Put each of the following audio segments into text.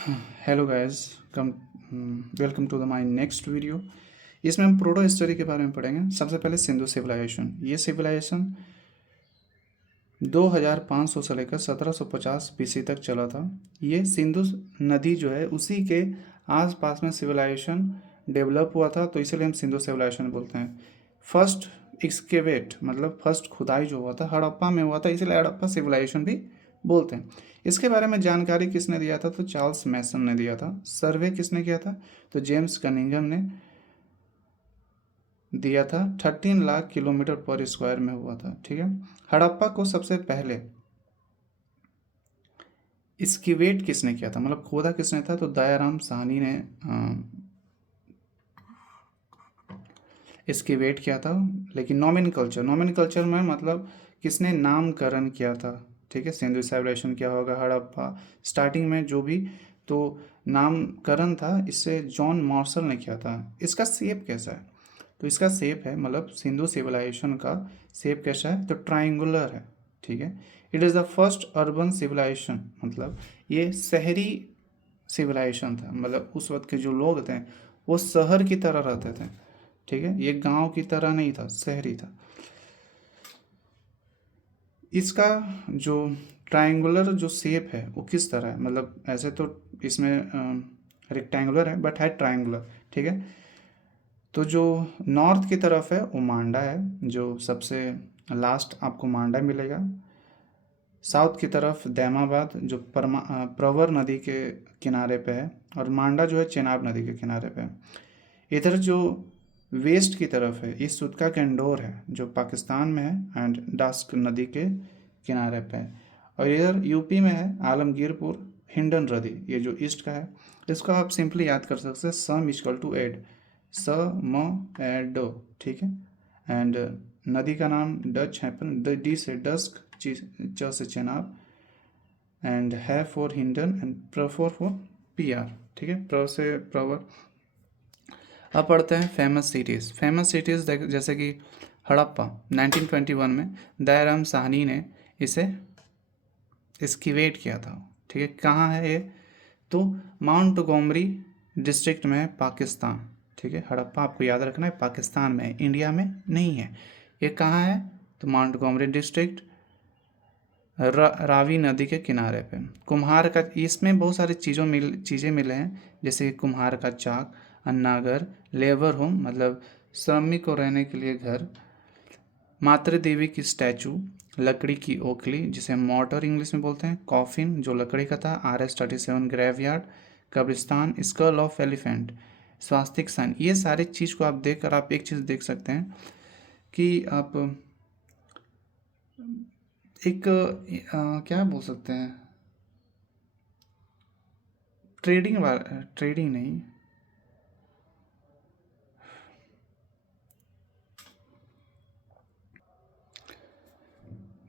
Hello guys, come welcome to the my next video. इसमें हम proto history के बारे में पढ़ेंगे। सबसे पहले सिंधु सिविलाइजेशन। ये सिविलाइजेशन 2500 से लेकर 1750 बीसी तक चला था। ये सिंधु नदी जो है उसी के आसपास में सिविलाइजेशन डेवलप हुआ था, तो इसीलिए हम सिंधु सिविलाइजेशन बोलते हैं। फर्स्ट एक्सकेवेट मतलब फर्स्ट खुदाई जो हुआ था हड़प्पा में हुआ था, इसीलिए हड़प्पा सिविलाइजेशन भी बोलते हैं। इसके बारे में जानकारी किसने दिया था? तो चार्ल्स मैसन ने दिया था। सर्वे किसने किया था? तो जेम्स कनिंघम ने दिया था। 13 लाख किलोमीटर पर स्क्वायर में हुआ था। ठीक है। हड़प्पा को सबसे पहले एक्सकेवेट किसने किया था, मतलब खोदा किसने था? तो दयाराम साहनी ने एक्सकेवेट किया था। लेकिन नॉमेनकल्चर में मतलब किसने नामकरण किया था? ठीक है। सिंधु सिविलाइजेशन क्या होगा, हड़प्पा स्टार्टिंग में जो भी तो नामकरण था, इससे जॉन मार्शल ने किया था। इसका शेप कैसा है? तो इसका शेप है, मतलब सिंधु सिविलाइजेशन का शेप कैसा है? तो ट्राइंगुलर है। ठीक है। It is the first urban civilisation, मतलब ये शहरी सिविलाइजेशन था। मतलब उस वक्त के जो लोग थे वो शहर की तरह रहते थे। ठीक है। ये गांव की तरह नहीं था, शहरी था। इसका जो ट्रायंगुलर जो शेप है वो किस तरह है? मतलब ऐसे तो इसमें रेक्टेंगुलर है, बट है ट्रायंगुलर। ठीक है। तो जो नॉर्थ की तरफ है वो मांडा है, जो सबसे लास्ट आपको मांडा मिलेगा। साउथ की तरफ दैमाबाद जो प्रवर नदी के किनारे पे है, और मांडा जो है चेनाब नदी के किनारे पे है। इधर जो वेस्ट की तरफ है ये सुदका कैंडोर है, जो पाकिस्तान में है एंड डास्क नदी के किनारे पे है। और इधर यूपी में है आलमगीरपुर हिंडन नदी, ये जो ईस्ट का है। इसको आप सिंपली याद कर सकते हैं, सम इक्वल टू एड, स म एडो। ठीक है। एंड नदी का नाम डच है, पर डी से डस्क, च से चेनाब, एंड है फॉर हिंडन एंड प्र फॉर पी आर। ठीक है। प्र से प्रवर। अब पढ़ते हैं फेमस सिटीज़। फेमस सिटीज़ जैसे कि हड़प्पा 1921 में दयाराम साहनी ने इसे एक्सकेवेट किया था। ठीक है। कहाँ है ये? तो माउंट गोमरी डिस्ट्रिक्ट में है, पाकिस्तान। ठीक है। हड़प्पा आपको याद रखना है पाकिस्तान में है, इंडिया में नहीं है। ये कहाँ है? तो माउंट गोमरी डिस्ट्रिक्ट, रावी नदी के किनारे पे। कुम्हार का, इसमें बहुत सारी चीज़ें मिले हैं, जैसे कि कुम्हार का चाक, अन्नागर, लेबर होम मतलब श्रमिक को रहने के लिए घर, मातृ देवी की स्टैचू, लकड़ी की ओखली जिसे मॉर्टर इंग्लिश में बोलते हैं, कॉफिन जो लकड़ी का था, RS-37 ग्रेवयार्ड, कब्रिस्तान, skull of elephant, swastik sign. ये सारी चीज़ को आप देख कर आप एक चीज़ देख सकते हैं कि आप एक क्या बोल सकते हैं, ट्रेडिंग नहीं,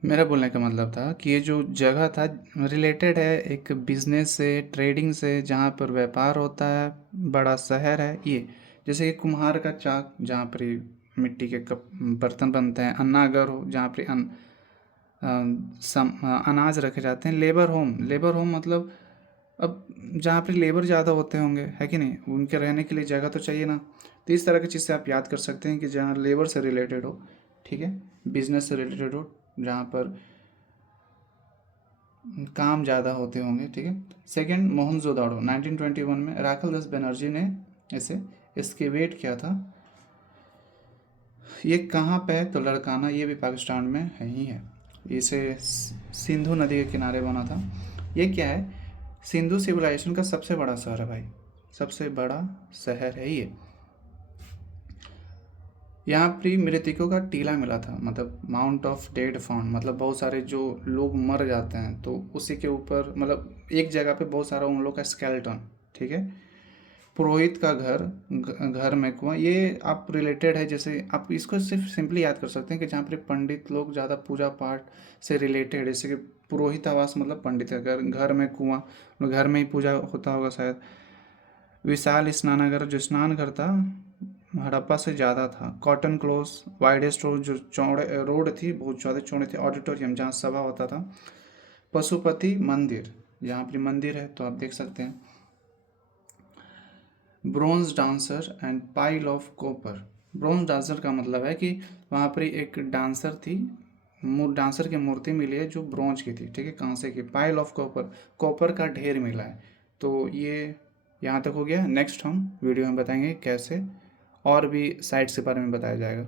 मेरा बोलने का मतलब था कि ये जो जगह था रिलेटेड है एक बिजनेस से, ट्रेडिंग से, जहाँ पर व्यापार होता है, बड़ा शहर है ये। जैसे कि कुम्हार का चाक जहाँ पर ये मिट्टी के कप बर्तन बनते हैं, अन्नागर हो जहाँ पर अनाज रखे जाते हैं, लेबर होम मतलब अब जहाँ पर लेबर ज़्यादा होते होंगे, है कि नहीं, उनके रहने के लिए जगह तो चाहिए ना। तो इस तरह की चीज़ से आप याद कर सकते हैं कि जहाँ लेबर से रिलेटेड हो। ठीक है। बिजनेस से रिलेटेड हो, जहाँ पर काम ज़्यादा होते होंगे। ठीक है। सेकंड, मोहनजोदाड़ो 1921 में राखल दास बनर्जी ने इसे एक्सकेवेट किया था। ये कहाँ पे है? तो लड़काना, ये भी पाकिस्तान में है ही है। इसे सिंधु नदी के किनारे बना था। ये क्या है? सिंधु सिविलाइजेशन का सबसे बड़ा शहर है भाई, सबसे बड़ा शहर है ये। यहाँ पर मृतकों का टीला मिला था, मतलब माउंट ऑफ डेड फाउंड, मतलब बहुत सारे जो लोग मर जाते हैं तो उसी के ऊपर, मतलब एक जगह पे बहुत सारा उन लोग का स्केलेटन। ठीक है। पुरोहित का घर में कुआं, ये आप रिलेटेड है, जैसे आप इसको सिर्फ सिंपली याद कर सकते हैं कि जहाँ पर पंडित लोग ज़्यादा पूजा पाठ से रिलेटेड, जैसे कि पुरोहित आवास मतलब पंडित का घर, घर में कुआं, घर में ही पूजा होता होगा शायद। विशाल स्नानागार, जो स्नान घर था हड़प्पा से ज़्यादा था। कॉटन क्लोज, वाइडेस्ट रोड, जो चौड़े रोड थी बहुत ज़्यादा चौड़े थे। ऑडिटोरियम जहाँ सभा होता था। पशुपति मंदिर, जहाँ पर मंदिर है तो आप देख सकते हैं। Bronze dancer and pile of copper. Bronze dancer का मतलब है कि वहाँ पर एक डांसर थी, डांसर की मूर्ति मिली है जो ब्रोंज की थी, ठीक है, कांसे की। पाइल ऑफ कॉपर, कॉपर का ढेर मिला है। तो ये यहाँ तक हो गया। नेक्स्ट हम वीडियो में बताएंगे कैसे और भी साइट्स के बारे में बताया जाएगा।